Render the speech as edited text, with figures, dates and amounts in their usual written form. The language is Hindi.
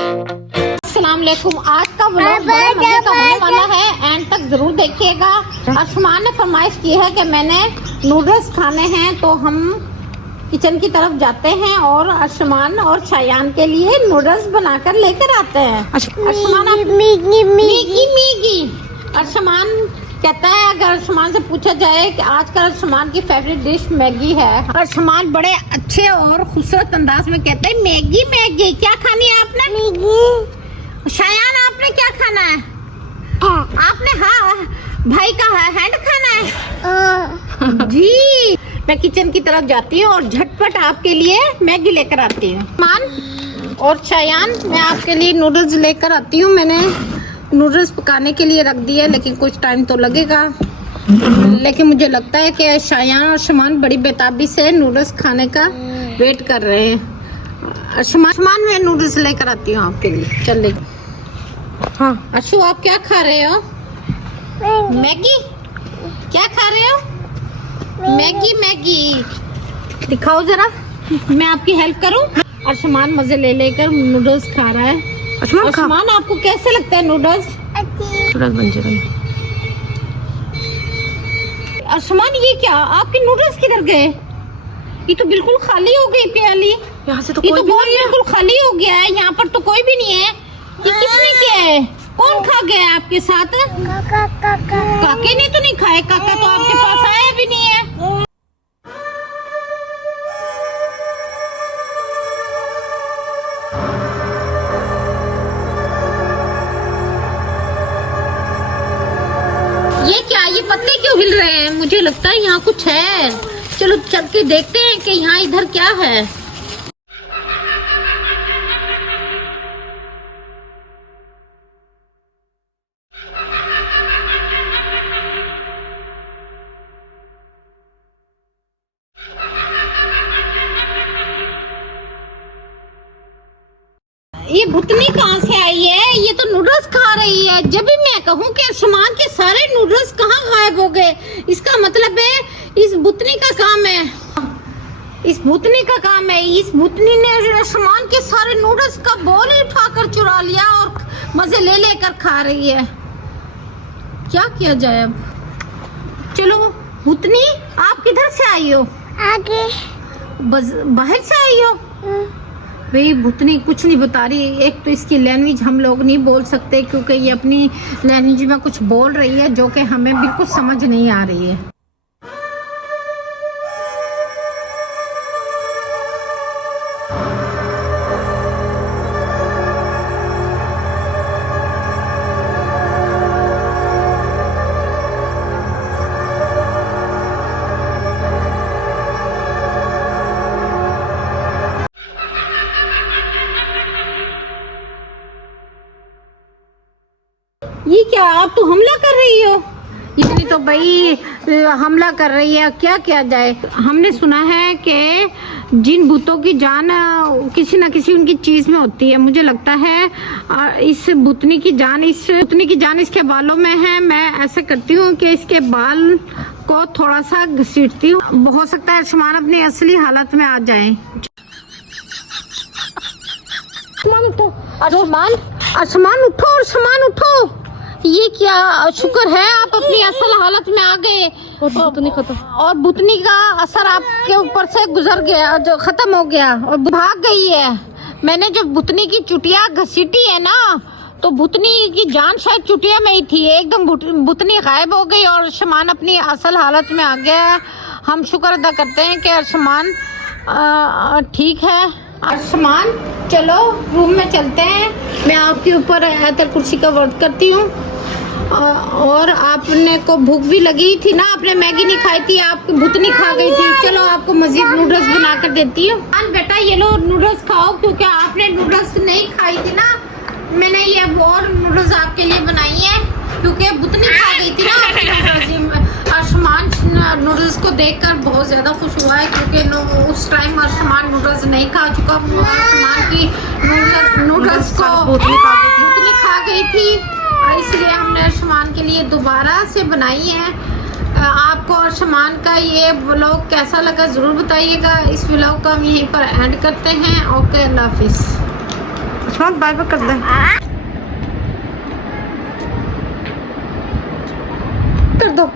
अस्सलामुअलैकुम। आज का व्लॉग बड़ा मजे का होने वाला है, एंड तक जरूर देखिएगा। आसमान ने फरमाइश की है कि मैंने नूडल्स खाने हैं, तो हम किचन की तरफ जाते हैं और आसमान और शायान के लिए नूडल्स बनाकर लेकर आते हैं। आसमान मैगी। आसमान कहता है, अगर आसमान से पूछा जाए कि आजकल आसमान की फेवरेट डिश मैगी है, आसमान बड़े अच्छे और खूबसूरत अंदाज में कहते हैं मैगी। मैगी क्या खानी है आपने? मैगी। शायान आपने क्या खाना है? आपने हाँ भाई का हैंड खाना है? जी। मैं किचन की तरफ जाती हूँ और झटपट आपके लिए मैगी लेकर आती हूँ। मान और शायान, मैं आपके लिए नूडल्स लेकर आती हूँ। मैंने नूडल्स पकाने के लिए रख दिए, लेकिन कुछ टाइम तो लगेगा। लेकिन मुझे लगता है कि शायान और शमान बड़ी बेताबी से नूडल्स खाने का वेट कर रहे हैं। शमान मैं नूडल्स लेकर आती हूँ आपके लिए। चल हाँ अशु, आप क्या खा रहे हो? मैगी। क्या खा रहे हो? मैगी। दिखाओ जरा, मैं आपकी हेल्प करूं। और शमान मजे ले लेकर नूडल्स खा रहा है। आसमान आपको कैसे लगता है नूडल्स? बन जाएगा। आसमान ये क्या, आपके नूडल्स किधर गए? ये तो बिल्कुल खाली हो गई प्याली। यहाँ से तो ये तो बहुत बिल्कुल खाली हो गया है। यहाँ पर तो कोई भी नहीं है। ये किसने किया है? कौन खा गया है आपके साथ? काके ने तो नहीं खाए। काका तो आपके पास आया भी नहीं है। ये क्या, ये पत्ते क्यों हिल रहे हैं? मुझे लगता है यहाँ कुछ है। चलो चल के देखते हैं कि यहाँ इधर क्या है। ये भुतनी कहाँ से आई है? ये तो नूडल्स खा रही है। जब भी मैं कहूँ कि आसमान के सारे नूडल्स कहाँ गायब हो गए, इसका मतलब है इस भुतनी का काम है। इस भुतनी का काम है। इस भुतनी ने आसमान के सारे नूडल्स का बोल ही उठाकर चुरा लिया और मजे ले लेकर खा रही है। क्या किया जाए अब? चलो भुतनी, आप किधर से आई हो? आगे बाहर से आई हो? भाई भुतनी कुछ नहीं बता रही। एक तो इसकी लैंग्वेज हम लोग नहीं बोल सकते, क्योंकि ये अपनी लैंग्वेज में कुछ बोल रही है जो कि हमें बिल्कुल समझ नहीं आ रही है। ये क्या, आप तो हमला कर रही हो? इतनी तो भाई हमला कर रही है। क्या किया जाए? हमने सुना है कि जिन भूतों की जान किसी न किसी उनकी चीज में होती है। मुझे लगता है इस भूतनी की जान इसके बालों में है। मैं ऐसा करती हूँ कि इसके बाल को थोड़ा सा घसीटती हूँ। हो सकता है आसमान अपनी असली हालत में आ जाए। आसमान उठो, आसमान उठो। ये क्या, शुक्र है आप अपनी असल हालत में आ गए। और भुतनी का असर आपके ऊपर से गुजर गया, जो खत्म हो गया और भाग गई है। मैंने जब भुतनी की चुटिया घसीटी है ना, तो भुतनी की जान शायद चुटिया में ही थी। एकदम भुतनी गायब हो गई और आसमान अपनी असल हालत में आ गया। हम शुक्र अदा करते हैं कि आसमान ठीक है। आसमान चलो रूम में चलते हैं। मैं आपके ऊपर आयतल कुर्सी का वर्ड करती हूँ। और आपने को भूख भी लगी थी ना, आपने मैगी नहीं खाई थी, आपकी भुतनी खा गई थी। चलो आपको मजीद नूडल्स बना कर देती हूँ। बेटा ये लो नूडल्स खाओ, क्योंकि आपने नूडल्स नहीं खाई थी ना। मैंने ये और नूडल्स आपके लिए बनाई है, क्योंकि भुतनी खा गई थी ना। आसमान नूडल्स को देखकर बहुत ज़्यादा खुश हुआ है, क्योंकि उस टाइम आसमान नूडल्स नहीं खा चुका। आसमान की नूडल्स को भुतनी खा गई थी, इसलिए हमने आसमान के लिए दोबारा से बनाई है। आपको आसमान का ये व्लॉग कैसा लगा ज़रूर बताइएगा। इस व्लॉग को हम यहीं पर एंड करते हैं। ओके, अल्लाह हाफिज़। उस्मान बाय बाय कर दे। कर दो।